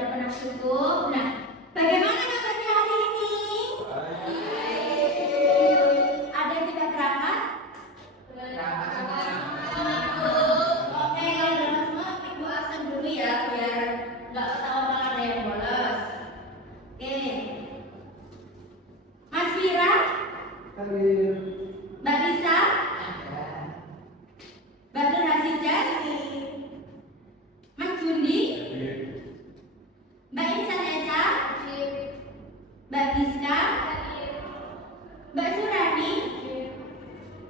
udah pernah cukup. Nah, bagaimana kabarnya hari ini? Ada yang tidak berangkat? Oke, kalau berangkat semua ibu absen dulu ya, biar nggak ketahuan ada yang bolos. Oke, Mas Fira, Mbak Lisa, Mbak Nur Hasijah, Mas Jundi, Mbak Insan Esa, Mbak Giska, Mbak Surani,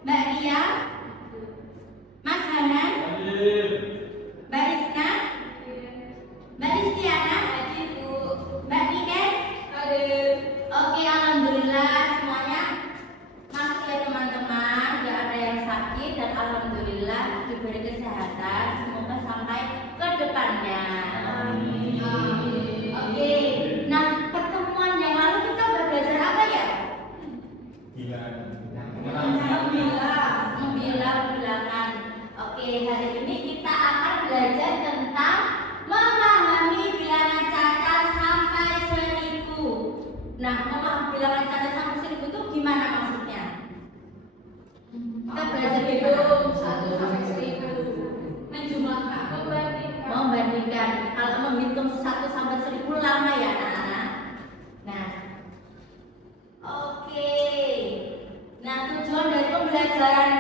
Mbak Ria, Mas Hanan, Mbak Isna, Mbak Istiana, Mbak Niken. Oke, alhamdulillah semuanya masih ya teman-teman, nggak ada yang sakit dan alhamdulillah diberi kesehatan. Semoga sampai ke depannya. Oke, nah pertemuan yang lalu kita udah belajar apa ya? Membilang bilangan. Oke, hari ini kita akan belajar tentang memahami bilangan cacat sampai 1000. Nah, memahami bilangan cacat sampai 1000 itu gimana maksudnya? Kita belajar hitung 1 sampai 1000, menjumlahkan, membandingkan. Kalau menghitung 1 sampai 1000 lama ya anak-anak. Nah, oke. Nah, tujuan dari pembelajaran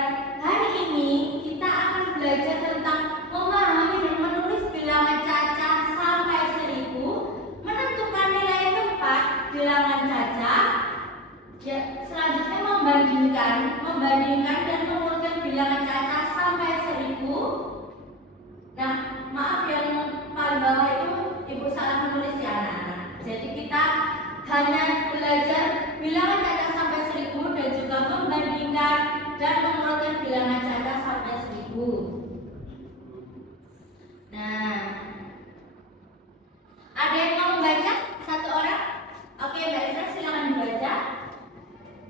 hari ini kita akan belajar tentang memahami dan menulis bilangan cacat sampai 1000, menentukan nilai tempat bilangan cacat. Ya, selanjutnya membandingkan dan mengurutkan bilangan cacat sampai 1000. Nah, maaf yang paling bawah itu ibu salah menulis ya anak-anak. Jadi kita hanya belajar bilangan cacat sampai 1000 dan juga membandingkan dan mengurutkan bilangan cacat sampai 1000. Nah, ada yang mau membaca? Satu orang? Oke, Mbak Isra silakan membaca.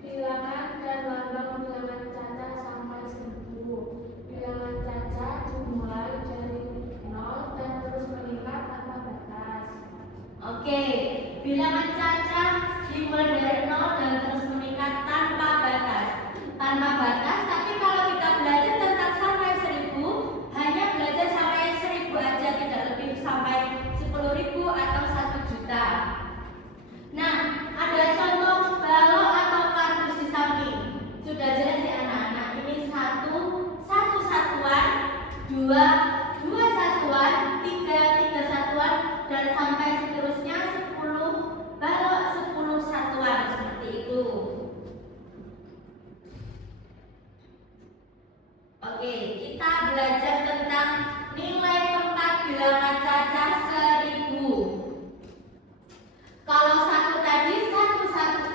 Bilangan dan lambang bilangan cacat sampai 1000. Bilangan cacat dimulai dari 0 dan terus meningkat tanpa batas. Oke, bilangan cacat dimulai dari 0 dan terus meningkat tanpa batas. Tanpa batas, tapi kalau kita belajar tentang sampai 1000, hanya belajar sampai 1000 aja, tidak lebih sampai 10.000 atau 1 juta. Nah, ada contoh balok atau kardus di samping. Sudah jelas ya anak-anak. Ini satu satuan, dua satuan, tiga satuan, dan sampai seterusnya 10 balok, 10 satuan seperti itu. Oke, kita belajar tentang nilai tempat bilangan cacat 1000. Kalau satu tadi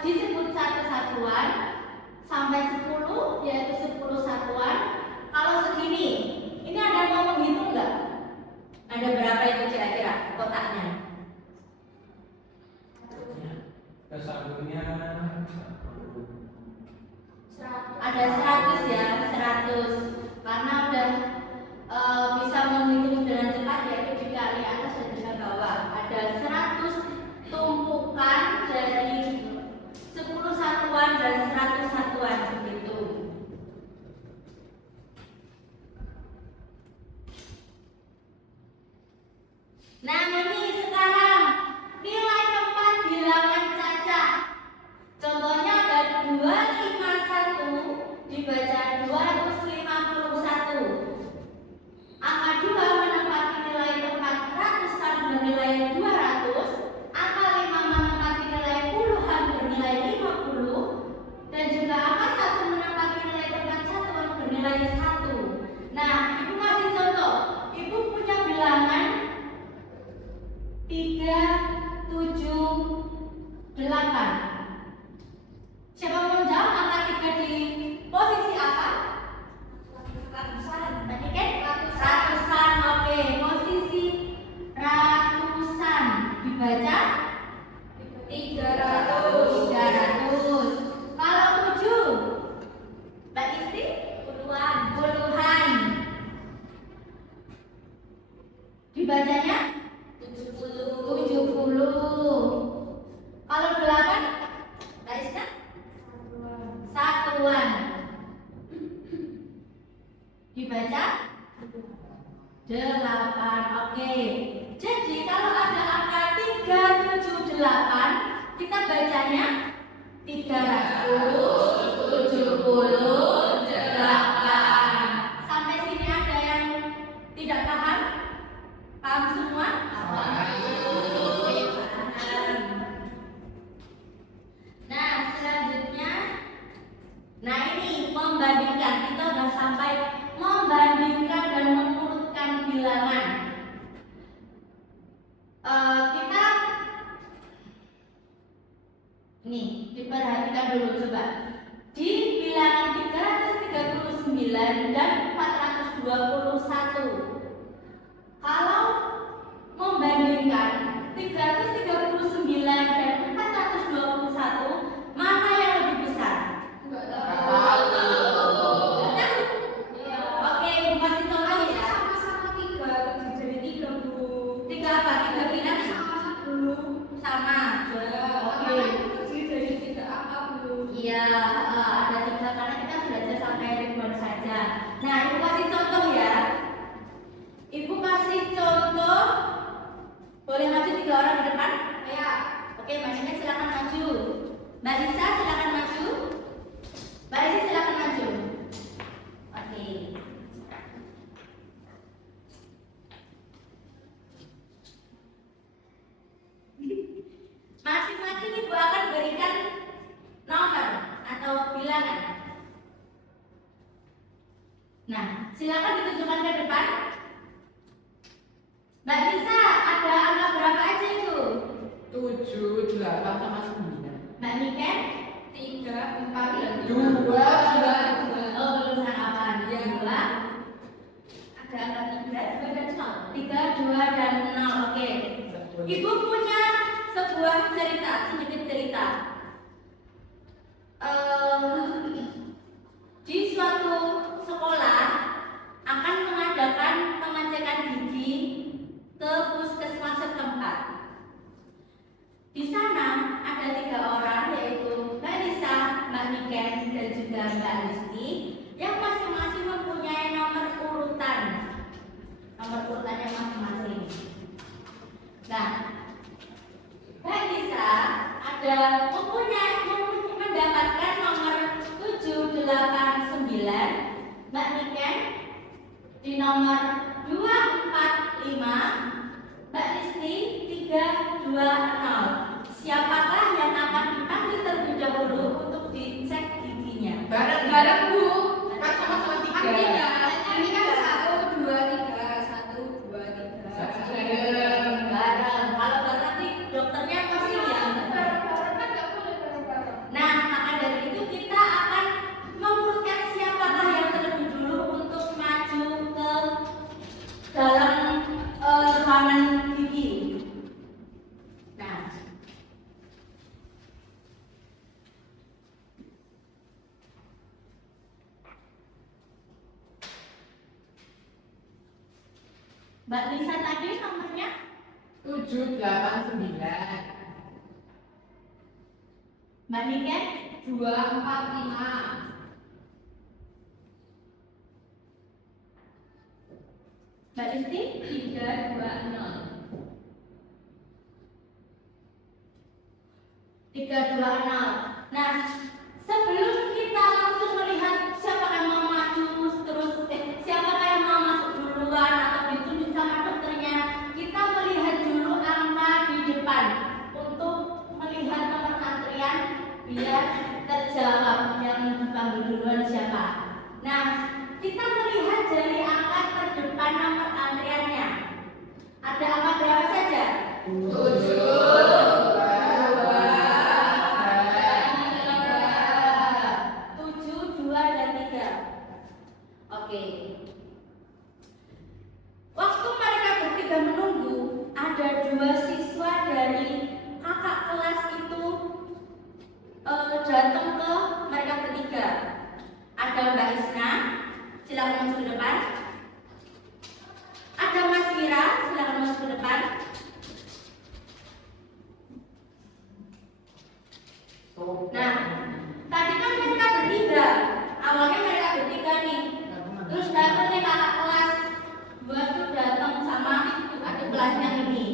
disebut satu satuan, sampai 10 yaitu 10 satuan. Kalau segini, ini ada yang mau menghitung nggak? Ada berapa itu kira-kira kotaknya? Kesatunya Ada 100 ya, 100. Karena udah bisa menghitung dengan cepat, yaitu dikali atas dan juga bawah. Ada 100 tumpukan dari 10 satuan dan 100 satuan begitu. Nah, ini sekarang nilai tempat bilangan cacat. Contohnya ada 251 dibaca 251. Angka 2 menempati nilai tempat ratusan bernilai 200. Angka 5 menempati nilai puluhan bernilai 50. Dan juga angka 1 menempati nilai tempat satuan bernilai 1. Nah, ibu kasih contoh. Ibu punya bilangan 3, 7, 8. Siapa mau jawab angka 3 di posisi apa? Ratusan. Tadi kan? Ratusan. Oke, posisi ratusan dibaca 300. Kalau 7, Mbak Isti? Puluhan. Dibacanya 70. 8. Oke. Jadi kalau ada angka 378, kita bacanya 378. Sampai sini ada yang tidak paham? Paham semua? Oke, paham. Nah, selanjutnya, nah ini membandingkan. Kita udah sampai membandingkan dan mengurutkan bilangan. Kita nih diperhatikan dulu coba. Di bilangan 339 dan 421. Kalau membandingkan 339 dan 421, mana yang lebih besar? Oke, Ibu kasih contoh ya. Sama-sama 3, jadi 3 Bu. 3 apa? 3 bilang sama. Oke. Jadi 3 apa Bu? Iya, ada 3 karena kita belajar sampai ribuan saja. Nah, Ibu kasih contoh ya. Ibu kasih contoh. Boleh maju 3 orang ke depan? Ya. Oke, Mbak Nina silakan maju. Mbak Lisa silakan maju. Mbak Lisa silakan maju. Oke. Masing-masing Ibu akan berikan nomor atau bilangan. Nah, silakan ditunjukkan ke depan. Mbak Lisa, ada angka berapa aja itu? 7, 8 sama 9. Mbak Niken? 3, 4, dan 2. Oh, belum sarapan. Dua. Ada angka 3, 2 dan 0. 3, 2 dan 0. Oke. Ibu punya sebuah cerita, sedikit cerita. Di suatu sekolah akan mengadakan pengecekan gigi ke puskesmas setempat. Di sana ada 3 orang, yaitu Mbak Lisa, Mbak Niken, dan juga Mbak Listi, yang masing-masing mempunyai nomor urutan. Nomor urutannya masing-masing. Nah, Mbak Lisa ada mendapatkan nomor 789, Mbak Niken di nomor 245, Mbak Listi 320. Siapakah yang akan dipanggil terlebih dahulu untuk dicek giginya? Bareng Bu. Kan sama-sama 3. Ini kan 1, 2, 3, 1, 2, 3. Bareng. Kalau bareng nanti dokternya pasti yang Nah, maka dari itu kita akan mengurutkan siapakah yang terlebih dulu untuk maju ke dalam ruangan gigi. Nah, Mbak Lisa tadi nomornya 7, 8, 9. Mbak Niken 2, 4, 5. Mbak Listi 3, 2, 0. 320. Nah, sebelum kita langsung melihat siapa yang mau maju terus siapa yang mau masuk duluan atau ditunjuk sama dokternya, kita melihat dulu angka di depan untuk melihat nomor antrian biar terjawab yang dipanggil duluan siapa. Nah, kita melihat dari angka terdepan nomor antriannya. Ada angka berapa saja? 7. 7, 2, dan 3. Oke. Waktu mereka bertiga menunggu, ada 2 siswa dari kakak kelas itu datang ke mereka bertiga. Ada Mbak Isna, silakan masuk ke depan. Ada Mas Wira, silakan masuk ke depan. Nah, tadi kan mereka bertiga. Awalnya mereka bertiga nih. Terus datang nih kakak kelas 2 tuh datang kelasnya ini.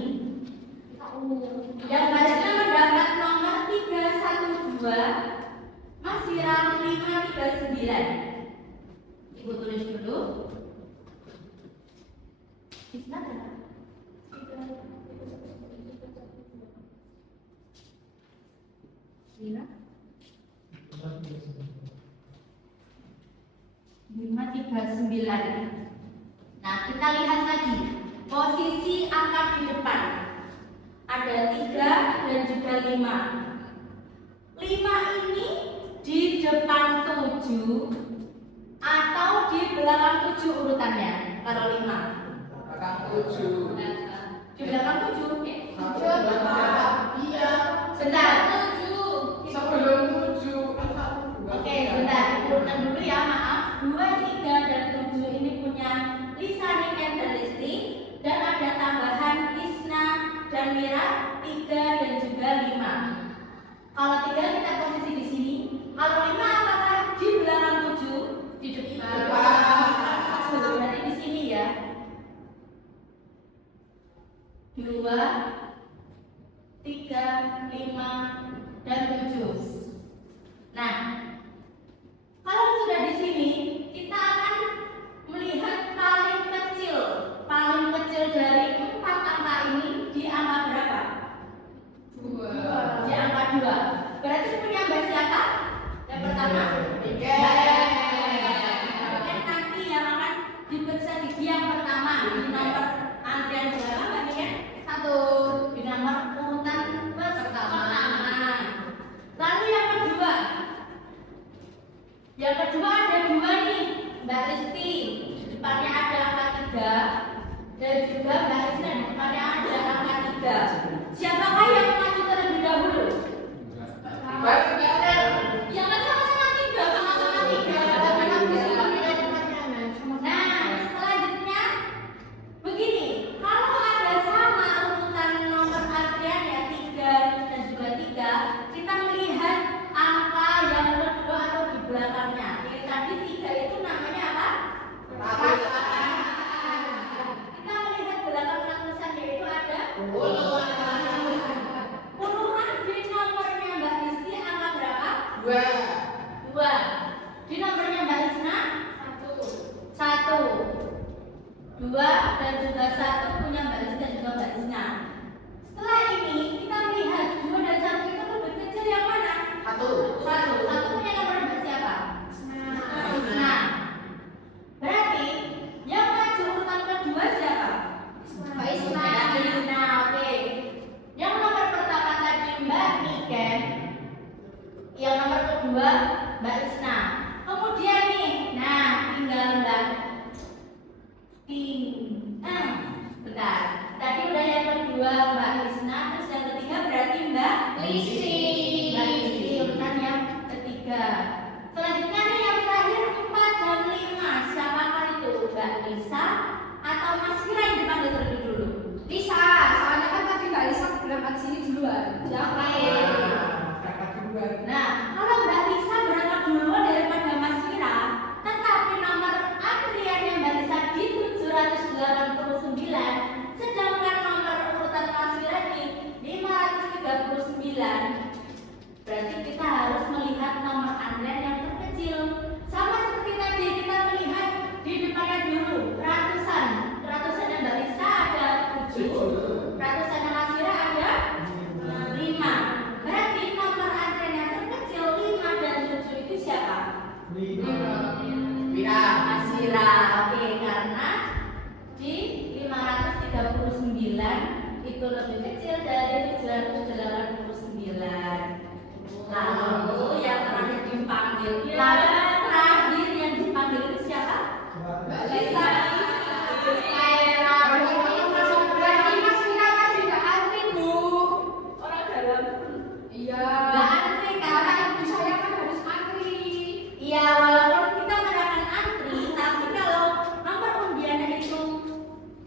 Kita umum. Yang barisnya mendapat nomor 312, Mas Wiram 539. Ibu tulis dulu. Isna berapa? 539. Nah, kita lihat lagi posisi angka di depan. Ada 3 dan juga 5. 5 ini di depan 7 atau di belakang 7 urutannya. Kalau 5 Belakang 7. di belakang 7. Iya. Bentar. Sebelum 7. Oke, bentar. Urutkan dulu ya, maaf. 2, 3 dan 7 ini punya Lisa, Niken dan Listi, dan ada tambahan Isna dan Mira 3 dan juga 5. Kalau 3 kita posisi di sini. Kalau 5 apakah di belakang 7? Di depan. Berarti di sini ya. 2, 3, 5 dan 7. Nah, kalau sudah di sini, kita akan melihat paling kecil dari 4 angka ini di angka berapa? 2. Di angka 2. Berarti punya mbak siapa? Yang pertama? Niken. Nanti yang akan diperiksa di yang pertama di nomor antrian berapa mbak Niken? 1 di nomor urutan pertama. Lalu yang kedua. Yang kedua ada 2 nih, Mbak Listi. Di depannya ada angka 3 dan juga Mbak Listi di depannya ada angka 3. Siapakah yang maju terlebih dahulu? Yang sama-sama 3, sama-sama 3. Nah, selanjutnya begini, kalau ada sama urutan nomor antriannya 3 dan juga 3, kita melihat angka yang kedua atau di belakangnya. Yang tadi 3 itu namanya apa? Kita melihat belakang tulisannya itu ada puluhan. Di nomornya Mbak Listi angka berapa? 2. Di nomornya Mbak Isna 1. 2 dan juga 1 punya Mbak Listi dan juga Mbak Isna. Setelah ini kita melihat 2 dan 1 itu lebih kecil yang mana? 1 punya nomor Mbak siapa? Isna. Berarti yang maju urutan kedua siapa? Mbak Isna. Oke. Yang nomor pertama tadi Mbak Niken. Yang nomor kedua Mbak Isna. Kemudian nih, nah tinggal Mbak bentar. Tadi udah yang kedua Mbak Isna, terus yang ketiga berarti Mbak Listi. Mbak Listi urutan yang ketiga. Selanjutnya nih yang terakhir 4 dan 5. Siapakah itu? Mbak Lisa atau Mas Fira yang dipanggil terlebih dulu? Lisa, soalnya kan tadi Mbak Lisa berangkat sini duluan. Siapa Berangkat duluan. Nah, kalau Mbak Lisa berangkat duluan daripada Mas Fira, tetapi nomor antriannya Mbak Lisa di 789, sedangkan nomor urutan Mas Fira di 539. Berarti kita harus melihat nomor antrian yang terkecil. Sama seperti tadi kita melihat di depannya dulu ratusan. Ratusannya Mbak Lisa ada 7, ratusannya Mas Fira ada 5. Berarti nomor antrian yang terkecil 5 dan 7 itu siapa? Mas Fira. Oke, karena di 539 itu lebih kecil dari 789. Lalu yang terakhir dipanggil, terakhir yang dipanggil itu siapa? Mbak Lisa. Berarti Mas Fira tadi nggak antri, Bu. Orang dalam. Iya. Nggak antri Karena kan? ibu saya kan harus antri. Iya, walaupun kita merayakan antri, tapi kalau nomor undiannya itu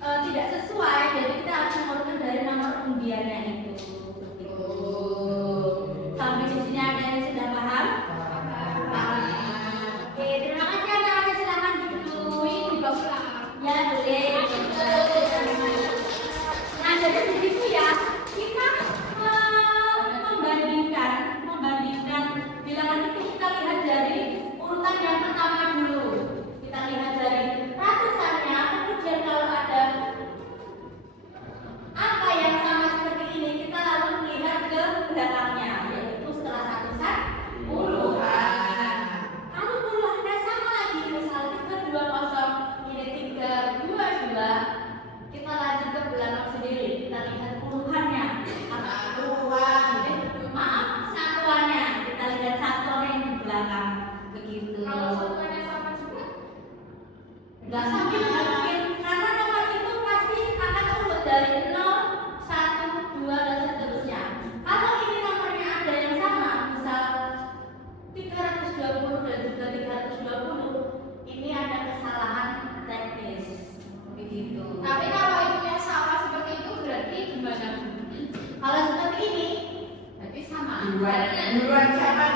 tidak sesuai, jadi kita harus mengurutkan dari nomor undiannya itu. Begitu. Sampai di sini ada yang sudah paham? Paham. Oke, terima kasih anak-anak, silakan duduk. Dibawa pulang. Ya, boleh.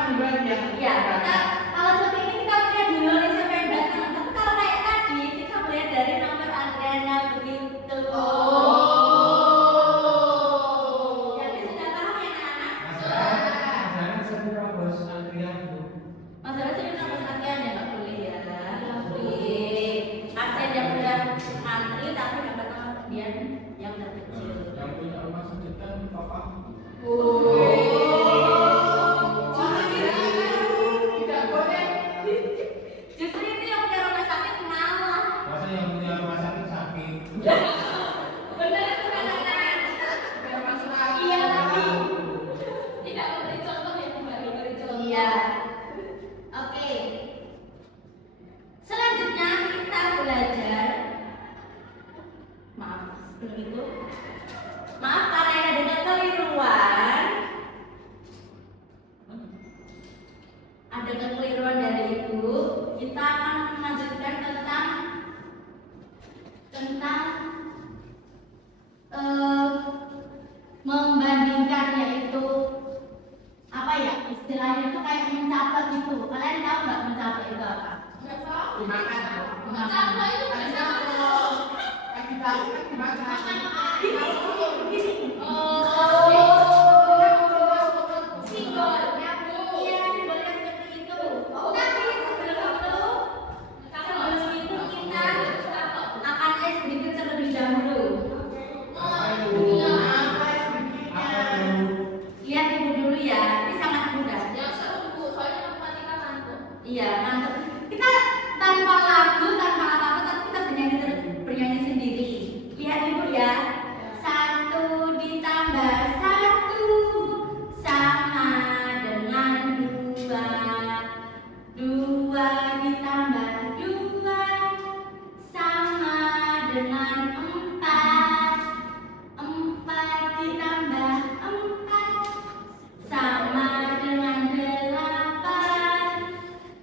duluan ya. Iya, kita kalau seperti ini kita melihat di luar siapa yang datang. Tapi kalau kayak tadi kita melihat dari nomor antriannya begitu. Jadi sudah paham ya anak-anak? Jangan sering terobos antrian Bu. Masalah sering nomor antrian ya nggak boleh ya. Nggak boleh. Pasien yang udah antri tapi dapat nomor kemudian yang terkecil. Yang punya rumah sakit kan papa. Tidak boleh. Justru itu yang punya rumah sakit malah. Masa yang punya rumah sakit sakit. Benar itu kan anak. Tidak masuk akal. Iya, tapi Tidak memberi contoh ya, kembali beri contoh. iya. Oke. Selanjutnya kita belajar. Maaf, sebelum itu. Maaf karena ada kekeliruan. Ada kekeliruan dari ibu. Kita akan melanjutkan tentang membandingkan, yaitu apa ya istilahnya itu kayak mencatat itu. Kalian tahu nggak mencatat itu apa? Nggak tahu. Dimakan. Mencapai itu nggak tahu. Kan dibalik kan dimakan. Simbolnya, iya simbolnya seperti itu. Tapi sebelum itu kita akan sedikit terlebih dahulu. Lihat ibu dulu ya, ini sangat mudah. Yang seru Bu, soalnya matematika ngantuk. Iya, mantap. Kita tanpa lagu, tanpa apa-apa, tapi kita bernyanyi sendiri. Lihat ibu ya. 1 ditambah 1 sama dengan 2. 2 ditambah 2 sama dengan 4. 4 ditambah 4 sama dengan 8.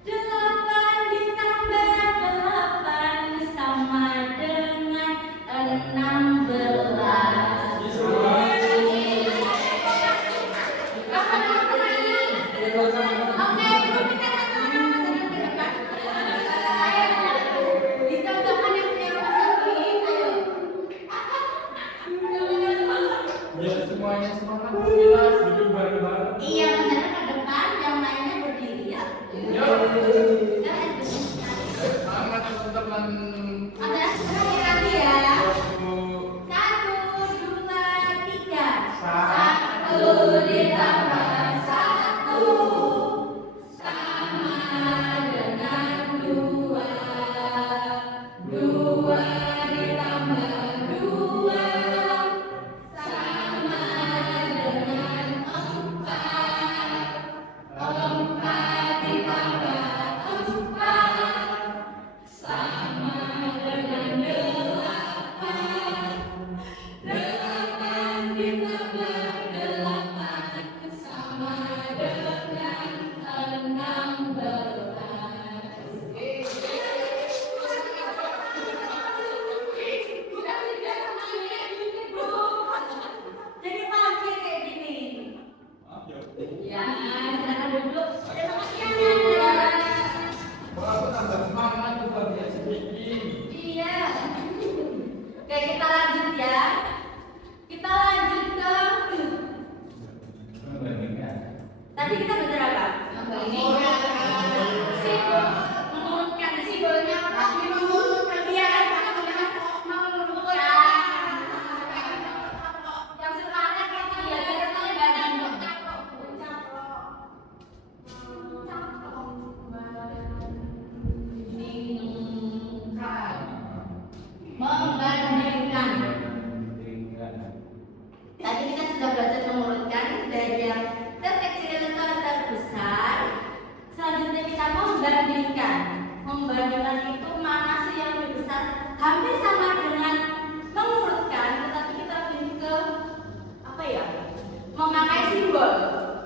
8 ditambah 8 sama dengan 16. Oke, ibu kita sama-sama sedang ke depan. Ayo, dicontohkan yang punya rumah sakit. Ayo. Ya semuanya semangat jelas duduk bareng-bareng. Iya, benar ke depan, yang lainnya berdiri ya. Selamat teman-teman. Ada sekali lagi ya. 1, 2, 3. 1 ditambah 1 sama dengan 2. 2 ditambah 2 sama dengan 4. 4 ditambah 4 sama dengan 8. 8 ditambah 8 sama dengan 16. Jadi pagi kayak gini. Ya, silakan duduk. Terima kasih ya. Wah, aku tambah semangat juga biar sedikit. Iya. Oke, kita lanjut ya. Kita lanjut ke tadi kita belajar apa? Simbol. Mengurutkan simbolnya apa? Iya, mengurutkan. Yang sekarang kita belajar tentang membandingkan. Tadi kita sudah belajar mengurutkan dari yang terkecil ke terbesar. Selanjutnya kita membandingkan. Membandingkan itu mana sih yang lebih besar? Hampir sama dengan mengurutkan, tetapi kita lebih ke apa ya? Memakai simbol.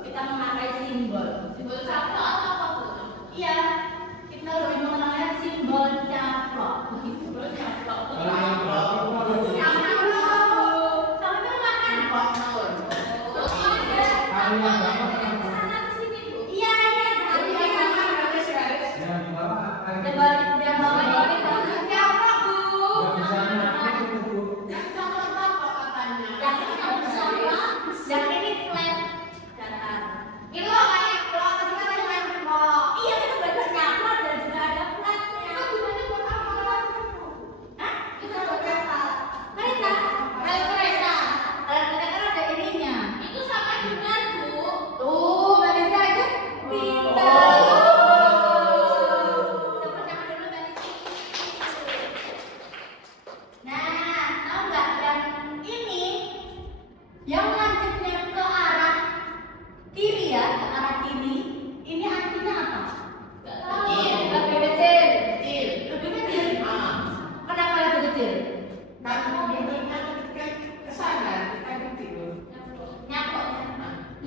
Kita memakai simbol. Simbol caplok atau apa Bu? Iya, kita lebih mengenal simbol caplok. Simbol caplok. Iya,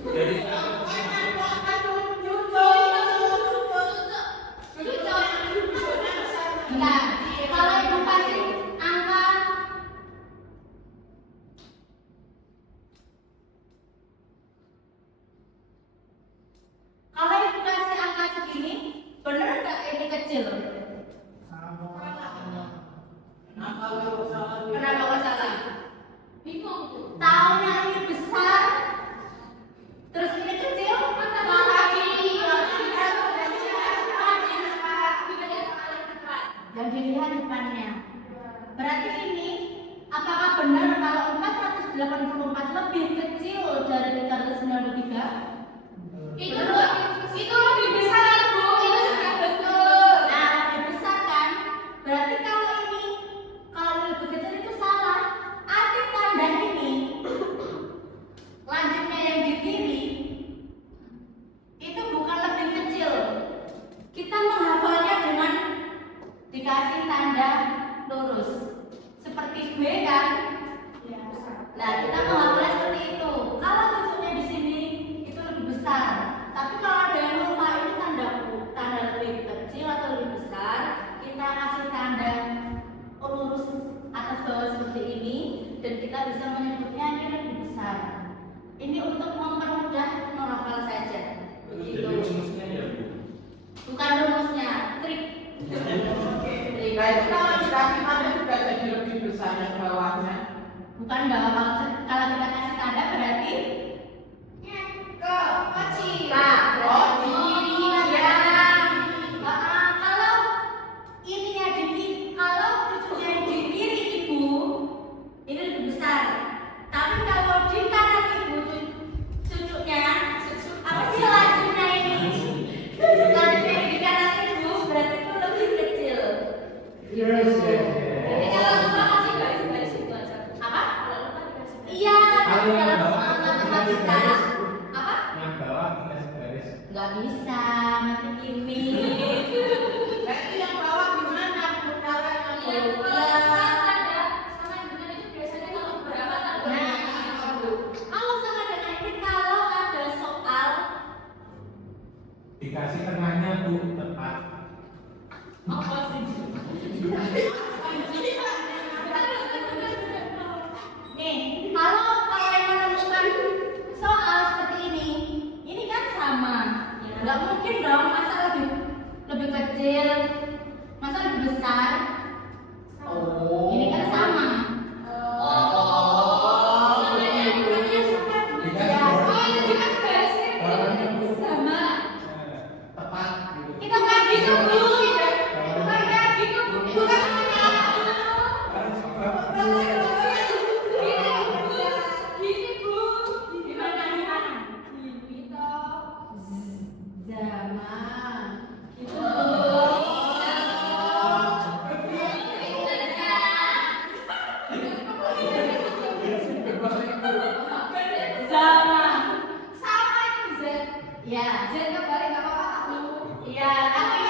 Jadi Enggak. Kalau ibu kasih angka, kalau ibu kasih angka segini, bener nggak ini kecil? Kenapa kok salah? Bingung tuh. Tahunya ini besar, terus ini kecil, yang dilihat depannya. Berarti ini, apakah benar kalau 484 lebih kecil dari 393? Itu lebih besar Bu, itu sudah betul. Nah, lebih besar kan? Berarti kalau ini lebih kecil itu salah. Arti tanda ini lanjutnya yang di kiri itu bukan lebih kecil. Kita menghafalnya dengan dikasih tanda lurus. Seperti B kan? Nah, kita menghafalnya seperti itu. Kalau tujuannya di sini itu lebih besar. Tapi kalau ada yang lupa ini tanda lebih kecil atau lebih besar, kita kasih tanda lurus atas bawah seperti ini dan kita bisa menyebutnya ini lebih besar. Ini untuk mempermudah menghafal saja. jadi rumusnya ya Bu. Bukan rumusnya, trik. Nah itu kalau dikasih tanda juga jadi lebih besar yang bawahnya. Bukan bawah, kalau kita kasih tanda berarti Kecil. oh di kiri ya. Kalau ininya di kiri, kalau cucunya di kiri ibu ini lebih besar. Tapi kalau di kanan ibu cucunya apa sih lajunya ini? Lajunya di kanan ibu berarti itu lebih kecil. Yes. Jadi kalau lupa kasih garis itu aja. Apa? Kalau lupa dikasih garis. Iya, Kalau yang dalam bawah soal dikasih matematika. garis. Apa? Yang bawah dikasih garis. Nggak bisa, masih kimi. Berarti yang bawah gimana? Kalau yang Iya, kalau tanda sama dengan itu biasanya kalau berapa tanda? Nah, kalau sama dengan ini, kalau ada soal Dikasih tengahnya Bu tepat. Apa sih? nih, kalau kalian menemukan soal seperti ini kan sama. Nggak mungkin dong, masa lebih kecil, masa lebih besar. Ini kan sama. Tepat gitu. Kita kan gitu Bu. Ya, iya, tapi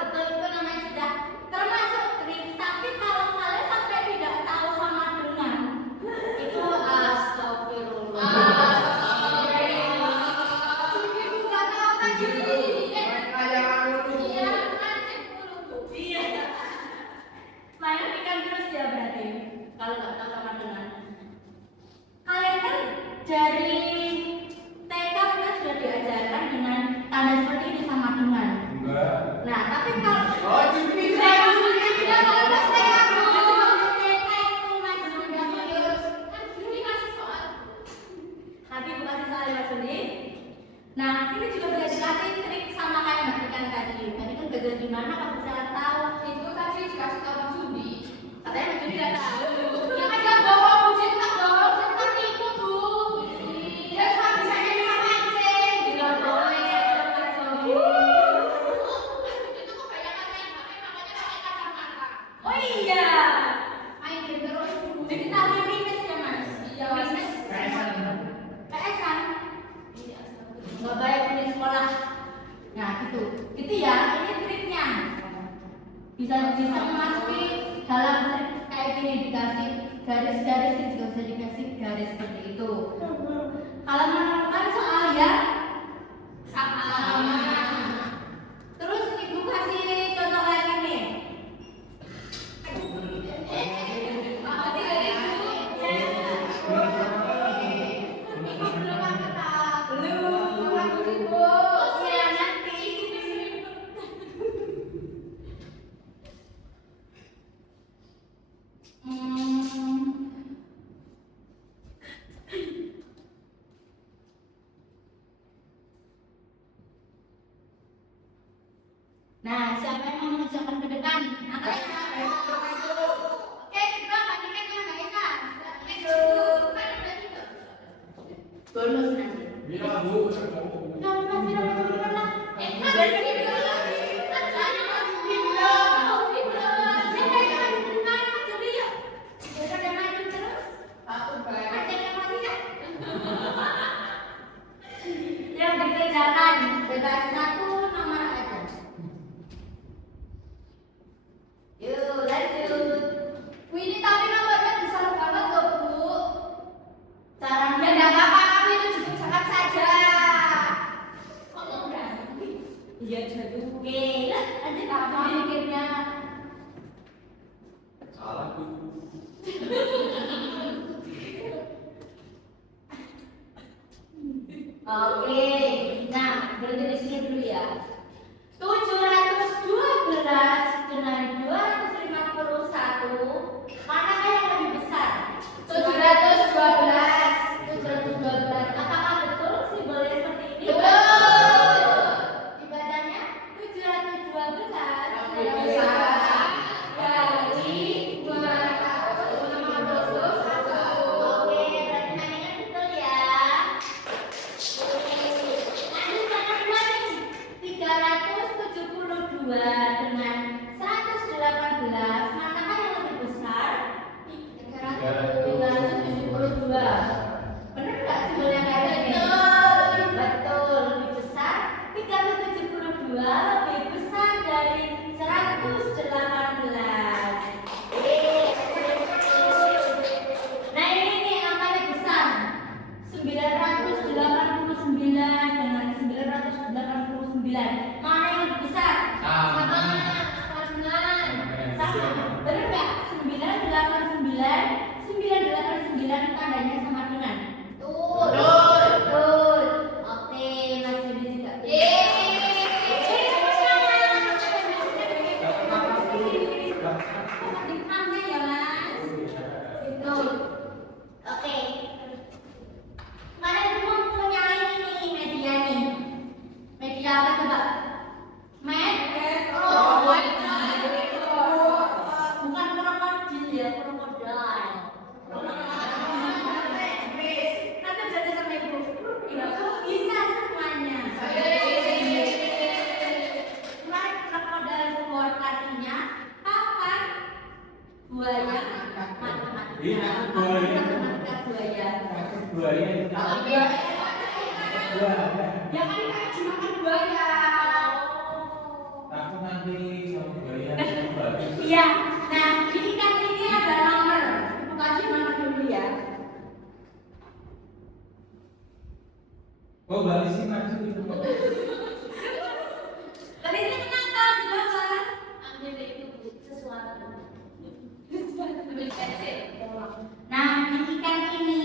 betul itu namanya sudah termasuk trik. Tapi kalau kalian sampai tidak tahu sama dengan itu astagfirullah. Iya. Main ikan terus ya berarti. Kalau nggak tahu sama dengan. Kalian kan dari TK kita sudah diajarkan dengan tanda seperti ini sama dengan. Enggak. Nah, tapi kalau Oh, jadi nah, ini juga bisa dikasih trik sama kayak Mbak Ikan tadi. Tadi kan belajar gimana kalau bisa tahu. Itu tadi dikasih tahu Mas Sudi. Katanya Mbak Judi nggak tahu. Ya kan dia bohong, Bu Cinta bohong, Cinta tipu Bu. Dia cuma bisa jadi mancing. Nggak boleh. Itu kebanyakan main HP, makanya pakai kacamata. Oh iya. Main game terus. Jadi tadi minus ya Mas. Iya, Minus. Kayak PS kan? Iya, astagfirullah. Nggak baik di sekolah. Nah gitu, gitu ya. Ini triknya. Bisa memasuki dalam trik kayak gini dikasih garis-garis ini juga bisa dikasih garis seperti itu. Kalau menemukan soal ya sama. Terus ibu kasih contoh lagi nih. Nah, siapa yang mau menunjukkan ke depan? Angkat tangan. Oke, kedua bandingkan dengan Mbak Esa. Bonus nanti. Bila Bu. Yang dikerjakan bebas satu nomor aja. Yuk lanjut. Ini tapi nomornya besar banget loh Bu. Caranya Ya enggak apa-apa, kamu itu cukup sangat saja. iya jadi oke. Lanjut apa mikirnya? Salah Bu. Oke, nah berhenti di sini dulu ya. 712 dengan 251, manakah yang lebih besar? 712. Apakah betul simbolnya seperti ini? Betul. Dibacanya 712 Lebih besar dari 251. Oke, berarti manakah betul ya? Lanjut yang kedua nih, 372 dengan 118, manakah yang lebih besar? 372. Benar nggak simbolnya kayak gini? Betul, lebih besar. 372 lebih besar dari 118. Nah ini nih angkanya besar. 989 dengan 989. Mana yang lebih besar? Sama. Sama. Benar nggak? 989 tandanya sama dengan. Betul. Oke, Mas Yudi juga. Dipanggil ya, Mas. Betul. Oke. Mana dulu punya ini nih, media nih. Media apa coba? Bukan krokodil ya, krokodil. Nanti jadi sama ibu. Bisa semuanya. Kemarin krokodil buat artinya papan buaya matematika. Iya, buaya. Matematika buaya. Buaya. Ya kan kayak cuma kan buaya. Aku nanti sama buaya kembali. Iya. Nah, ini kan ini ada nomor. Ibu kasih nomor dulu ya. Oh, balik sih maju itu. Tadi ini kenapa? Kenapa? Ambil itu sesuatu. Nah, ini kan ini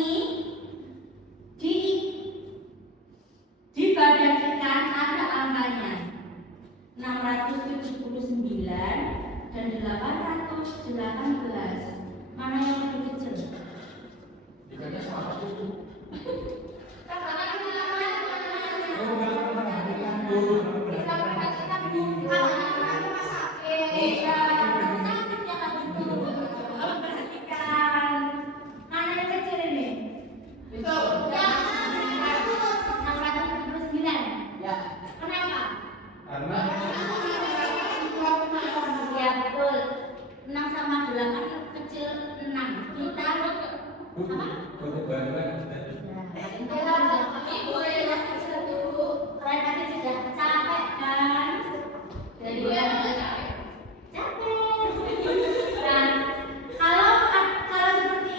di badan ikan ada angkanya 679 dan 818. Mana yang lebih kecil? Dikatanya sama aku. Karena Ya betul. 6 sama 8 kecil 6. Kita apa? untuk bantuan Kalian pasti sudah capek kan? Jadi capek. Nah, kalau seperti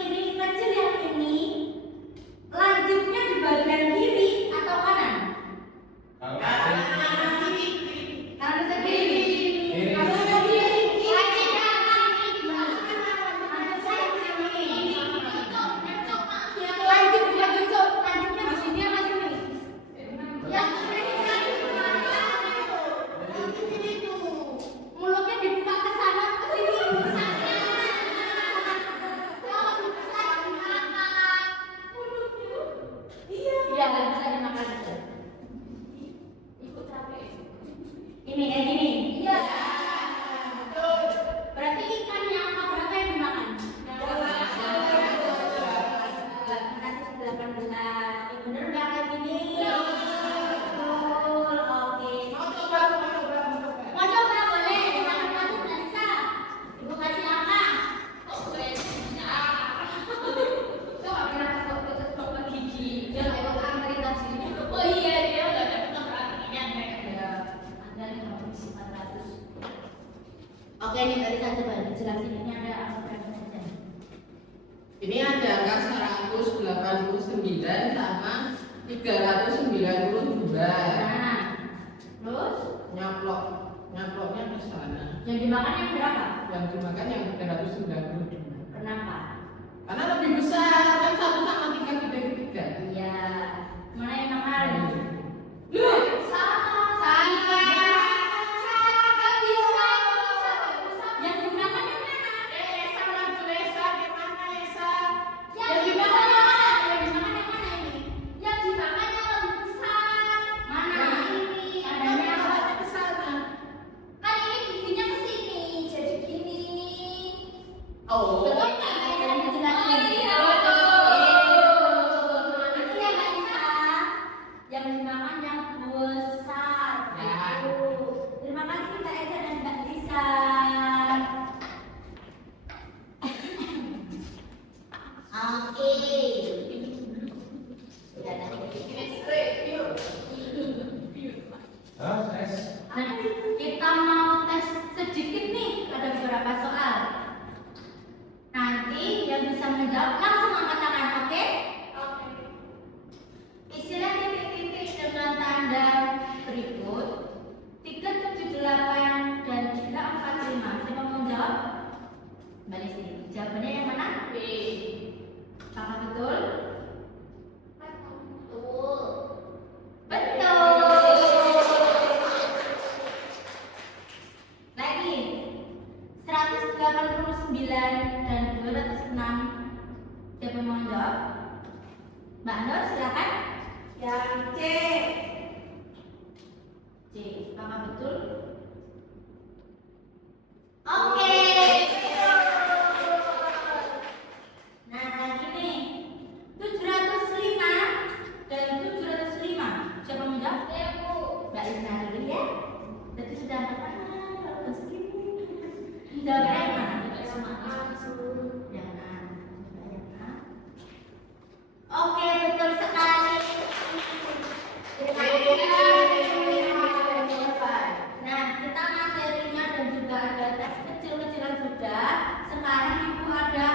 Ini ada angka 189 sama 392. Nah, terus Nyaploknya ke sana. yang dimakan yang berapa? Yang dimakan yang 392. Kenapa? Karena lebih besar, kan 1 sama 3 dibagi 3. Iya. Mana yang makan? Yang dimakan yang mana? Yang dimakan yang mana? Yang dimakan yang mana ini? Mana? Tandanya apa? Ke sana. Oh. Betul nggak? Yang dijelasin. Itu yang nggak bisa. Yang dimakan yang besar. Ya. Itu. Terima kasih Kak Eza dan Mbak Lisa. Oke. Udah ada. Hah, tes. Nah, kita mau tes sedikit nih, ada beberapa soal. Nanti yang bisa menjawab langsung angkat tangan, oke? Isilah titik-titik dengan tanda berikut 378 dan 345. Siapa mau jawab? Balik sini. Jawabannya yang mana? B. Apakah betul? Betul. Lagi 189 dan 206. Siapa mau jawab? Mbak Nur silakan. Yang C. C. Apakah betul? Oke. Nah lagi nih 705 dan 705. Siapa mau jawab? Mbak Isna dulu ya. Tadi sudah terkenal segini. Jawabannya yang mana? Yang A. Yang A. Oke, betul sekali. Terima kasih. Nah, kita materinya dan juga ada tes kecil-kecilan sudah. Sekarang Ibu ada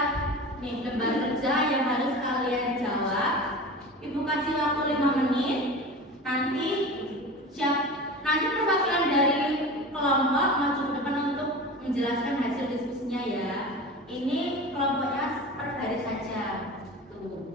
nih lembar kerja yang harus kalian jawab. Ibu kasih waktu 5 menit. Nanti perwakilan dari kelompok maju ke depan untuk menjelaskan hasil diskusinya ya. Ini kelompoknya per baris saja. Tuh.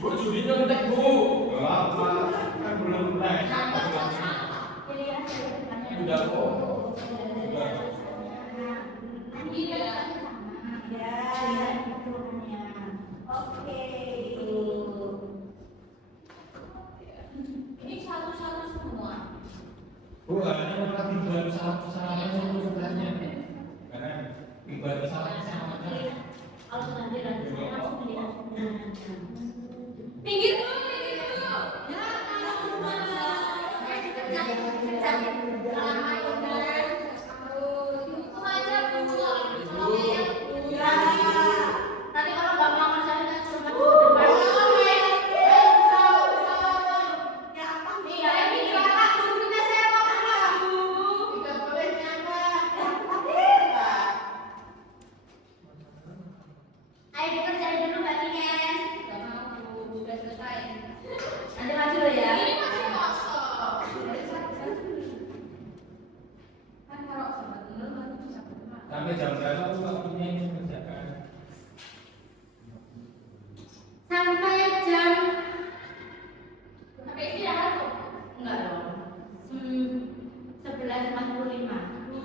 Bu, judi nyontek, Bu. Enggak apa, kan belum tes. Udah kok. Oke. Ini satu-satu semua. Bu, ini bukan timbal kesalahan itu sebenarnya. Karena timbal kesalahan sama aja. Kalau nanti langsung melihat. Pinggir dulu. Ya, Tadi kalau nggak mau ngerjain suruh maju ke depan. Iya, ini kakak gurunya saya mau kamu. Tidak boleh nyamar. Ayo dikerjain dulu Mbak Ines. Nggak mau, udah selesai. Nanti maju loh ya. Ini masih kosong. Kan kalau sama temen nanti bisa berapa? Sampai jam berapa Bu waktunya ini mengerjakan? Sampai jam Sampai istirahat kok. enggak dong. 11.45.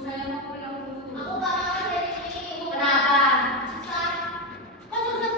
Saya mau pulang dulu. Aku nggak mau dari ini. Kenapa? Kok susah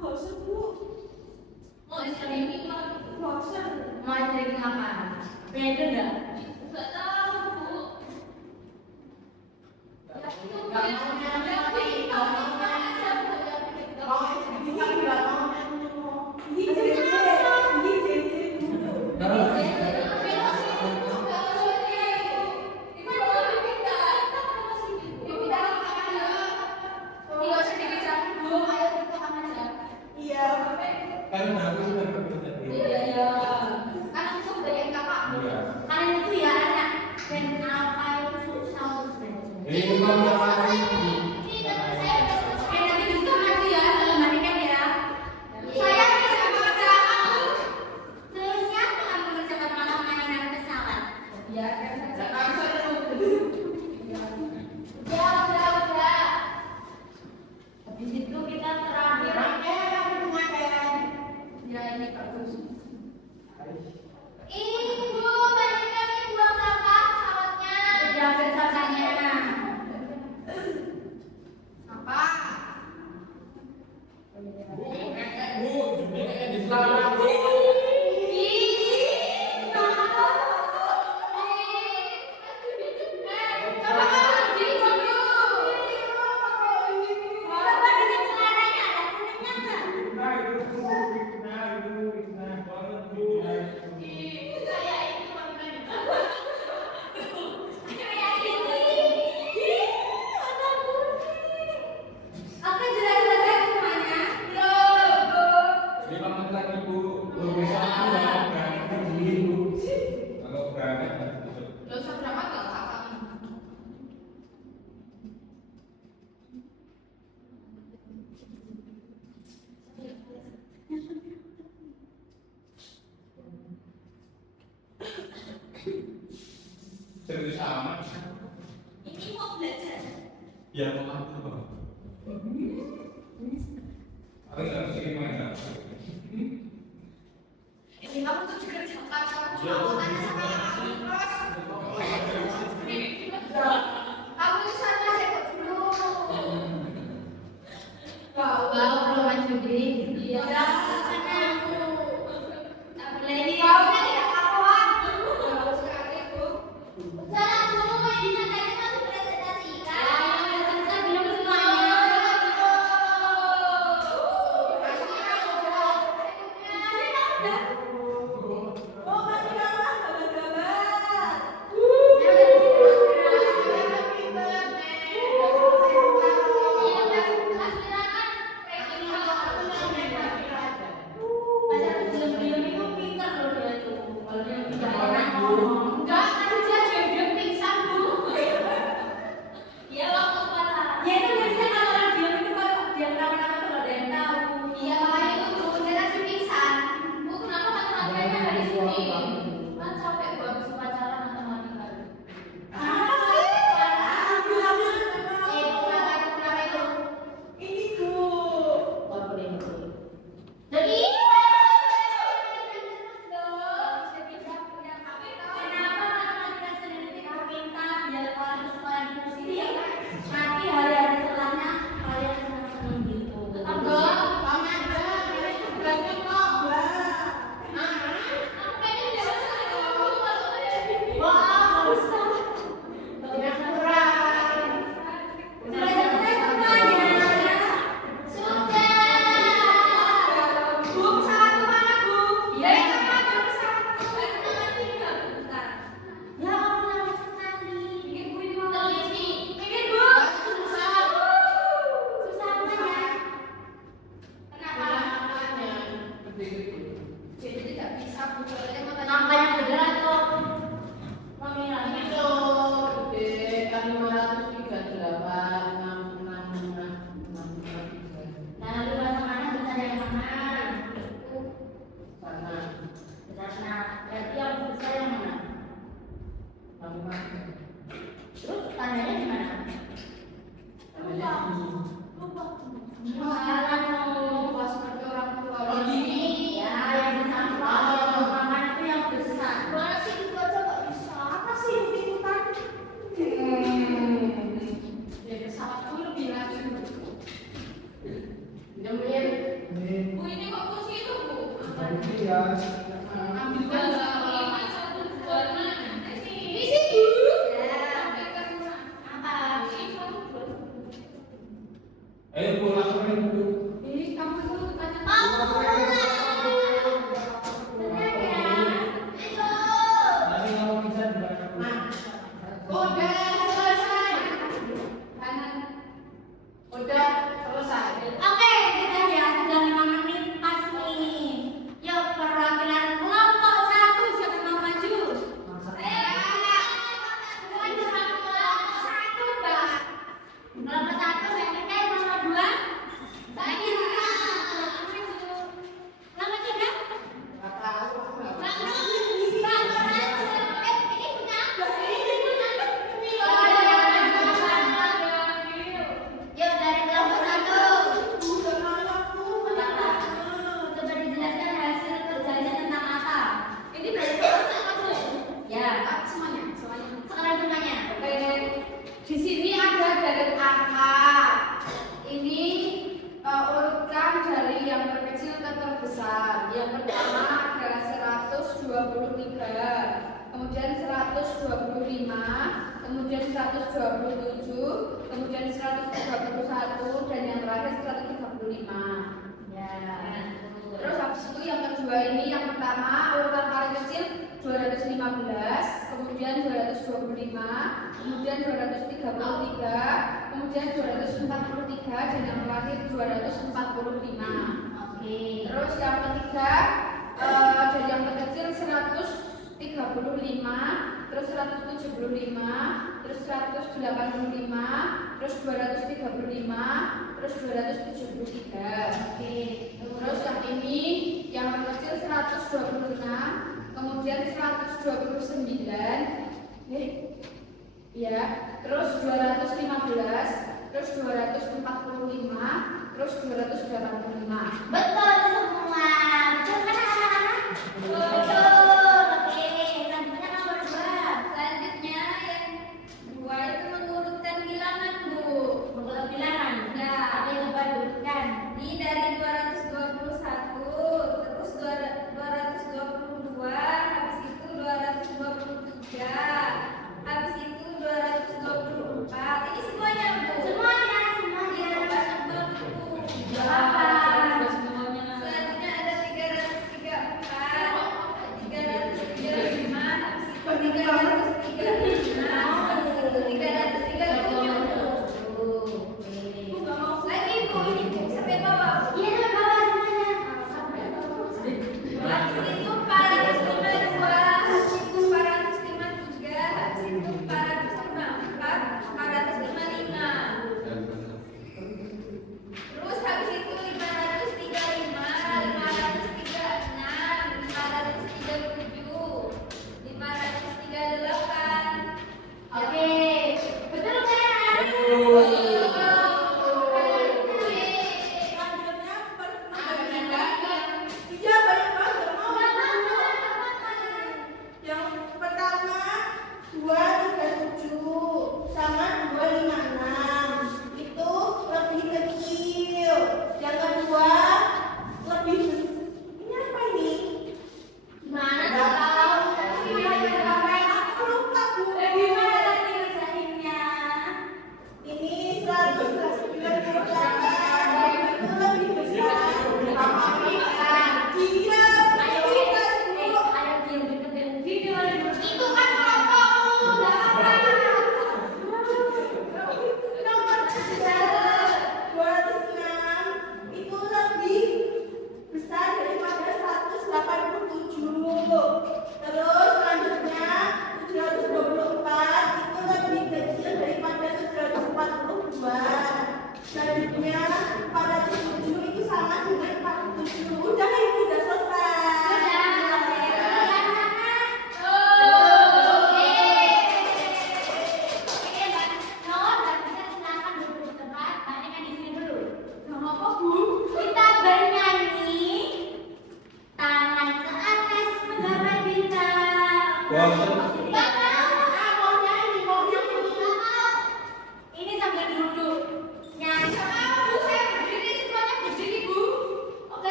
bosan Bu. Mau streaming Bosan. mau streaming apa? Beda enggak? Nggak tahu Bu. Nggak mau nyanyi apa itu? Kalau itu kan nggak mau nyanyi. Kan aku sudah bekerja tadi. Iya. Kalian itu ya anak band apa itu susah untuk belajar. Bukan masalah itu. Nanti bisa maju ya, kembalikan ya. Terus siapa yang mengerjakan malam mainan pesawat? Jangan seru. Habis itu kita terakhir. Rangkaian apa rangkaian? Udah pesawatnya. Bu, judulnya di sana. Oke, jelas-jelas semuanya. 5 menit lagi Bu. Besok aku mau berangkat dulu. Kalau berangkat besok. Serius amat. Ini mau belajar. Ya mau aku Bang. Aku nggak mesti main. Kamu tuh juga cepat, kamu Ya. mau tanya sama aku terus. Kamu di sana ikut dulu. Wow, belum maju diri. Iya. Sana aku. Lagi. Kau kan tidak kawan. Jauh sekali Bu. Sana dulu main tadi kan presentasikan. Ya, selesai belum semuanya. Pasar Jadi ya. Ambilkan warna. Isi dulu. Ya. Apa? Ayo pulang ke ibu. Ih, kamu itu tanya. Benar ya. Ayo. Nanti kalau bisa dibayar. Udah selesai. Kanan. Udah selesai. Oke, kita ya sudah 5 menit pas nih. Yuk perwakilan kelompok 1 siapa mau maju? Kelompok 1 Veronica yang nomor 2. Saya. Nomor 3. Nggak tahu. Yuk dari kelompok 1. Udah nanya aku. Coba dijelaskan hasil kerjanya tentang apa? Ini belajar apa aja? Ya, Semuanya, semuanya. sekarang semuanya. Oke, di sini ada dari angka. Ini urutkan dari yang terkecil ke terbesar. Yang pertama adalah 123, kemudian 125, kemudian 127, kemudian 131, dan yang terakhir 135. Ya. Terus habis itu yang kedua ini, yang pertama urutan paling kecil 215, kemudian 225, kemudian 233, kemudian 243, dan yang terakhir 245. Oke. Terus yang ketiga dari yang terkecil 135, terus 175, terus 185, terus 235, terus 273. Oke. Terus yang ini yang terkecil 126, kemudian 129, ya, terus 215, terus 245, terus 285. Betul semua. Betul kan? Betul. Oke. Selanjutnya nomor 2. Selanjutnya yang dua itu mengurutkan bilangan, Bu. Mengurut bilangan. Nah, Apa yang coba diurutkan? ini dari 221, terus 222, habis itu 223, habis itu 224. Ini semuanya, Bu. Semuanya. Banyak banget, Bu. Gak apa-apa.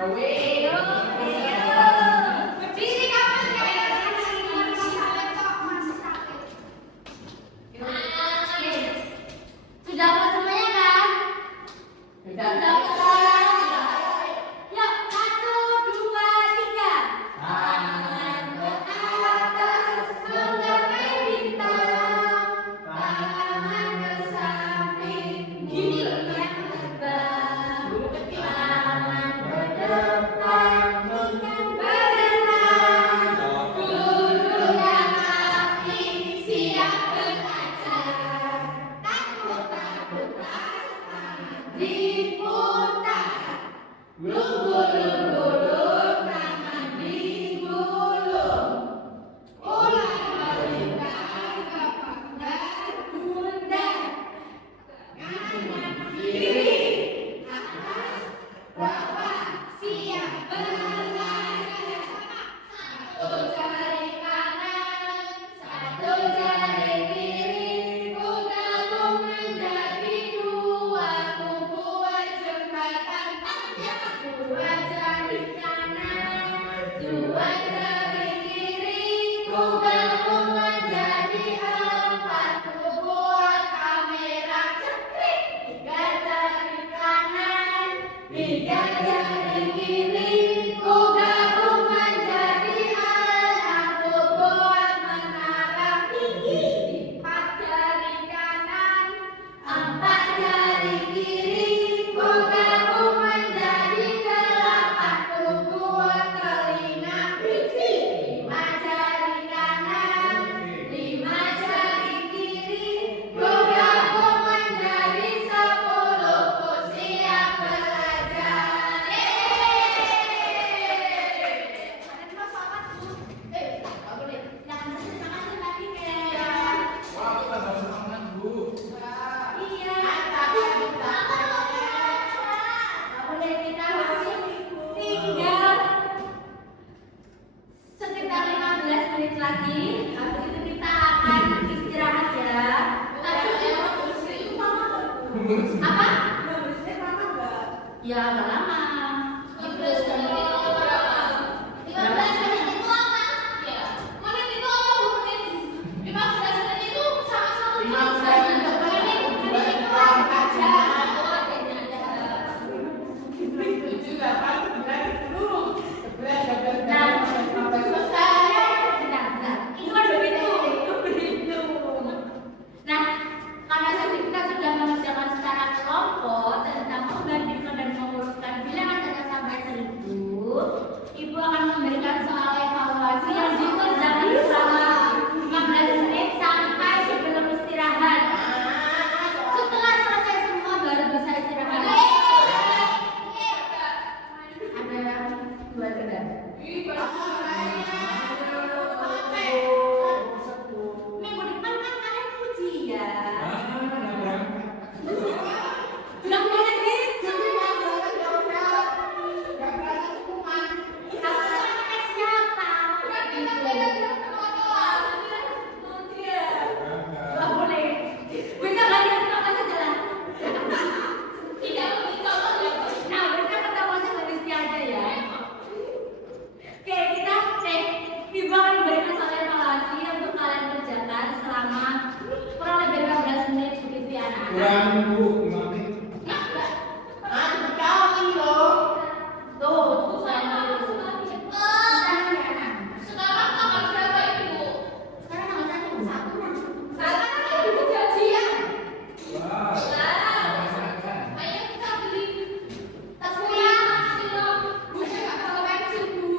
Gawe. Berdiri kapan ya? Sudah apa semuanya kan? Sudah. Yuk, 1, 2, 3. Tangan ke atas menggapai bintang, tangan ke samping gini yang terbang, tangan ke depan bukan berenang, guru yang aktif siap belajar, takut diputar, lunggu-lunggu tangan digulung, ulang balikan kepak dan pundak, kanan kiri atas bawah siap belajar, satu jari kanan, satu jari kiri, ku gabung menjadi dua, ku buat jembatan panjang, dua jari kanan, dua jari kiri, ku gabung menjadi empat, ku buat kamera ceprit, tiga jari kanan, tiga jari kiri, ku gabung menjadi enam, ku buat menara tinggi, empat jari kanan, empat jari kiri, ku gabung menjadi delapan, ku buat telinga biji, lima jari kanan, lima jari kiri, ku gabung menjadi 10, ku siap belajar. Nggak boleh. Jangan terima kasih lagi, Ken. Wah, kita harus semangat, Bu. Iya. Nggak boleh, kita masih tinggal sekitar 15 menit lagi. Habis itu kita akan istirahat ya. Apa? Ya, agak lama. 15 menit itu berapa? 15 menit itu apa? Ya. Menit itu apa, Bu? Menit 15 menit itu sama-sama 15 menit itu menit itu apa? Tujuh, delapan, sembilan, 10. 11, 12, Nah, 13, 14, selesai. Bentar. Itu kan begitu. Nah, karena tadi kita sudah mengerjakan secara kelompok tentang membandingkan dan mengurutkan bilangan data sampai 1000, Ibu akan memberikan soal evaluasi yang dikerjakan selama 15 menit sampai sebelum istirahat. Setelah selesai semua baru bisa istirahat. Ada 2 kedai. Minggu depan kan kalian ujian. Nggak boleh gitu. Kamu anaknya siapa? Nggak boleh. Bisa nggak kita aja jalan? Tidak boleh ya. Nah, kita ketemu aja habisnya aja ya. Oke, kita Ibu akan memberikan soal evaluasi untuk kalian kerjakan selama kurang lebih 15 menit begitu ya anak-anak. Kurang, Bu. 5 menit. Tuh, saya Sekarang tanggal berapa, Ibu? sekarang tanggal 1 kan? Sekarang kan Ibu gajian. Wah, sama-sama. Ayo kita beli tas kuliah, silom. Bukan nggak bawa pensil, Bu.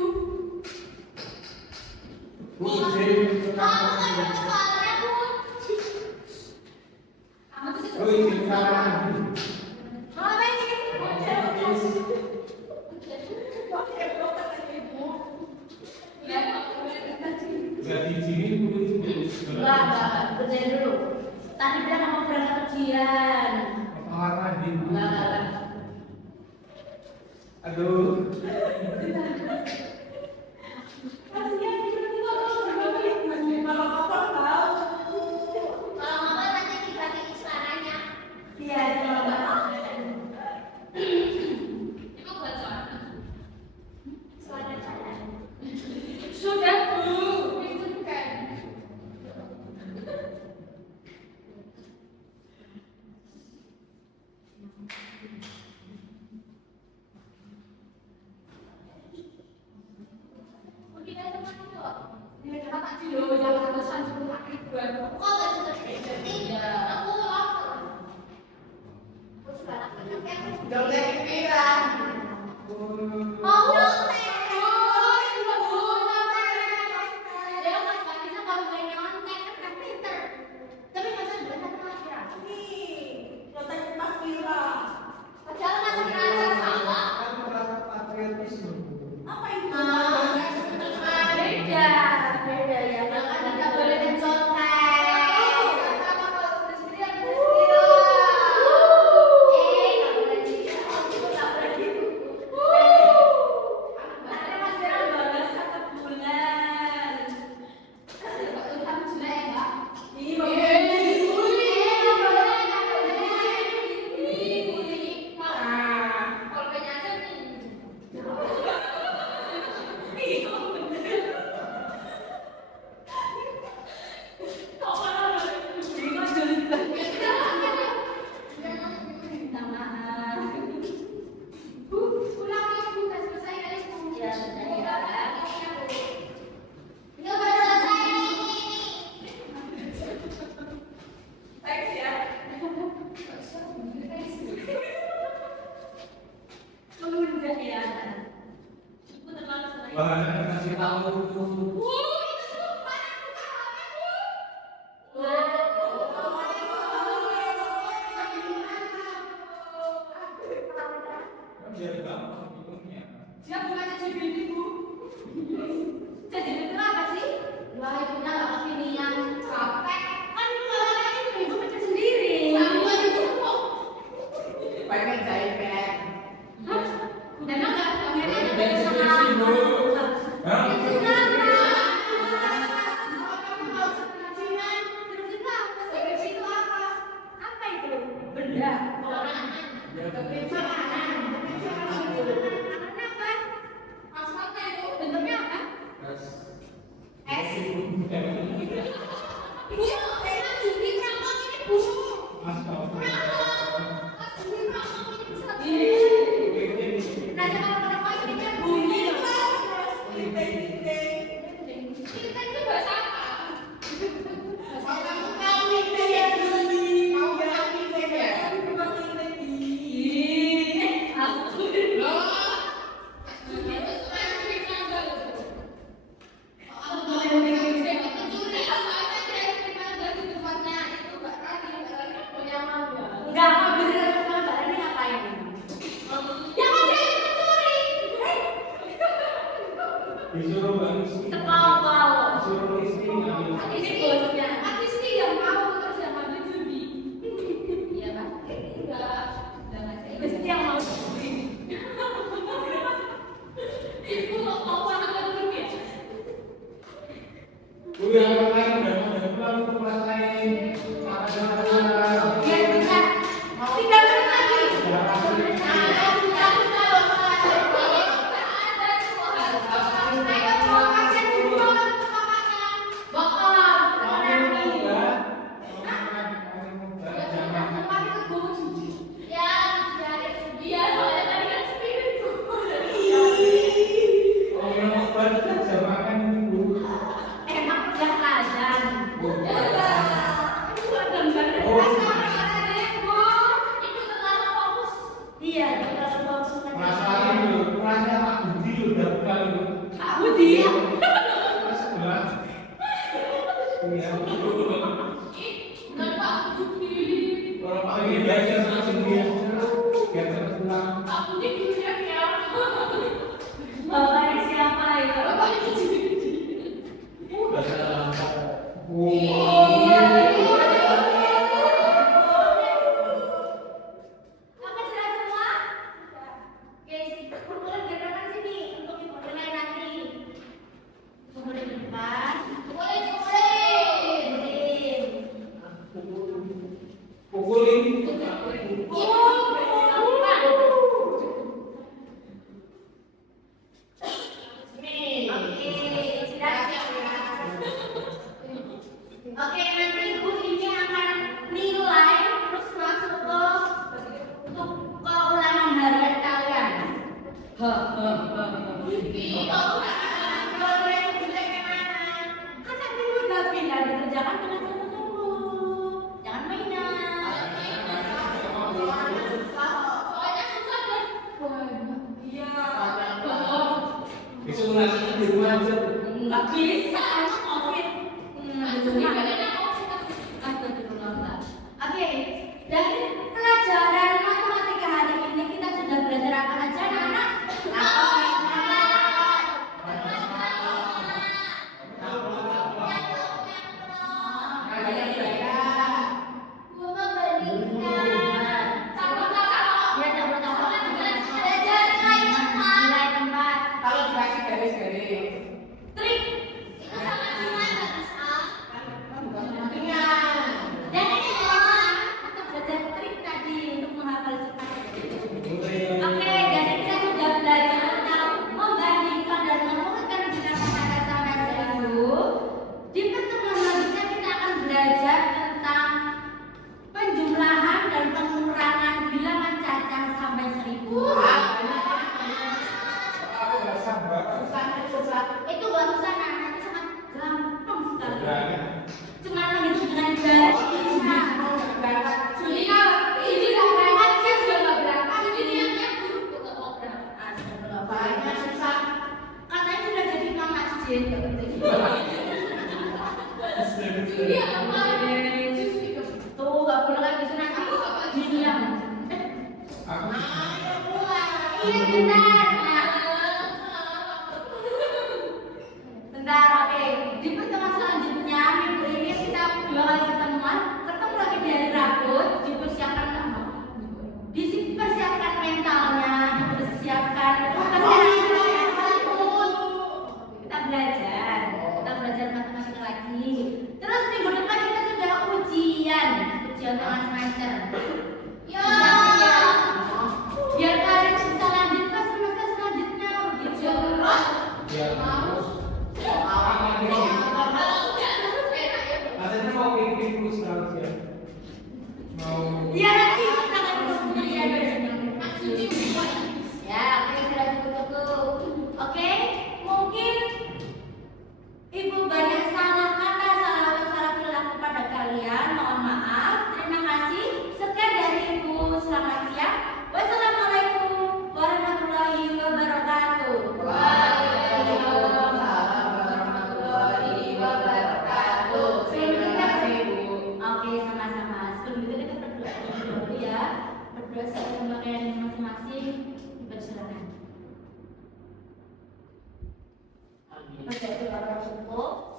Bu, jadi Kamu kan ada soalnya, Bu. Kamu tuh Bu, ini sekarang, Bu. Mau apa ini? Nggak di sini, Bu. Enggak, kerjain dulu. Tadi bilang mau berangkat ujian. Kamar mandi, Bu. Enggak. Aduh. Kalau mama nanti dibagi istananya. Iya, coba. Ibu buat soal. Dolek pirang. Mau nyontek. Dia kan nggak bisa kalau main nyontek kan pinter. Tapi masa dia kan kira. Dolek pas pirang. Padahal masa kira salah. Kan merasa patriotisme. Apa itu? Beda ya. Makanya nggak boleh mencontek. Wah, kasih tahu. Biar gampang hitungnya. Dia bukan CCTV, Bu. Jadi itu apa sih? Wah, itu nggak kekinian capek. Kan kalau itu baca sendiri. Sama itu kok. Pengen jahit pen. Hah? Memang nggak pengen Dari sini, Bu. Hah? Itu kenapa? Terus itu apa? Skripsi itu apa? Apa itu? Benda. Orang. Apa? Asfalnya itu bentuknya apa? Es. Ibu, enak jadi rampang ini bu. Nanti kalau merokok ini bunyi loh. Kita itu bahasa apa? Ih, aku. Enggak, mau beneran gambar ini ngapain? Yang ada itu mencuri. Disuruh Mbak Rizky. Sekawal. Disuruh Rizky ngambil. Ini bosnya. Artis sih yang mau terus yang ambil judi. Iya, Pak. Enggak ada. Mesti yang mau judi. Ibu mau anak baru ya? Bu, yang lain udah pulang ke kelas lain. Biar bisa 3 menit lagi. Emang udah azan. Iya, kita langsung Masalahnya dulu, kelasnya Pak Budi udah buka dulu. Pak Budi. Kelas 11. Iya. Kalau Pak ini belajar langsung dia biar cepat pulang. Bapaknya siapa itu? Bahasa lengkap. Apa sudah semua? Oke, kumpulan gerakan sini untuk dimulai nanti. Kumpulan di depan. Kumpulan. Pukulin. Oke, nanti ibu ini akan nilai terus masuk ke untuk keulangan harian kalian. Kan nanti udah pindah dikerjakan dengan sungguh-sungguh. Jangan mainan. lanjut. Nggak bisa, itu COVID. Astagfirullah. Oke, dari pelajaran matematika hari ini kita sudah belajar apa aja, anak-anak? Kalau dikasih garis-garis. Trik. Ingat. Dan ini adalah untuk belajar trik tadi untuk menghafal cepat. Oke, jadi kita sudah belajar tentang membandingkan dan mengurutkan bilangan kata sampai 1000. Di pertemuan selanjutnya kita akan belajar tentang penjumlahan dan pengurangan bilangan cacah sampai 1000. Susah. Itu gak usah nanti sangat gampang sekali. Cuma menghitung dengan jari. Banyak susah. Katanya sudah jadi imam masjid. Tuh gak boleh kayak gitu nanti diam. Iya bentar. Bentar, oke. Di pertemuan selanjutnya minggu ini kita 2 kali pertemuan. Ketemu lagi di hari Rabu. Dipersiapkan mentalnya, dipersiapkan kita belajar matematika lagi. Terus minggu depan kita sudah ujian tengah semester. Biar kalian bisa lanjut ke semester selanjutnya begitu. Rasanya mau bikin terus kalau ya. Mau Iya nanti kita akan kemudian ya, oke sudah cukup. Oke, mungkin Ibu banyak salah kata, salah perilaku pada kalian. Mohon maaf. Terima kasih. Sekian dari Ibu. Selamat siang. Wassalamualaikum warahmatullahi wabarakatuh. Waalaikumsalam warahmatullahi wabarakatuh. Terima kasih, Bu. Oke, sama-sama. Sebelum itu kita berdoa dulu ya. Berdoa sesuai pemakaian masing-masing. Dipersilakan. Berdoa kepada Allah.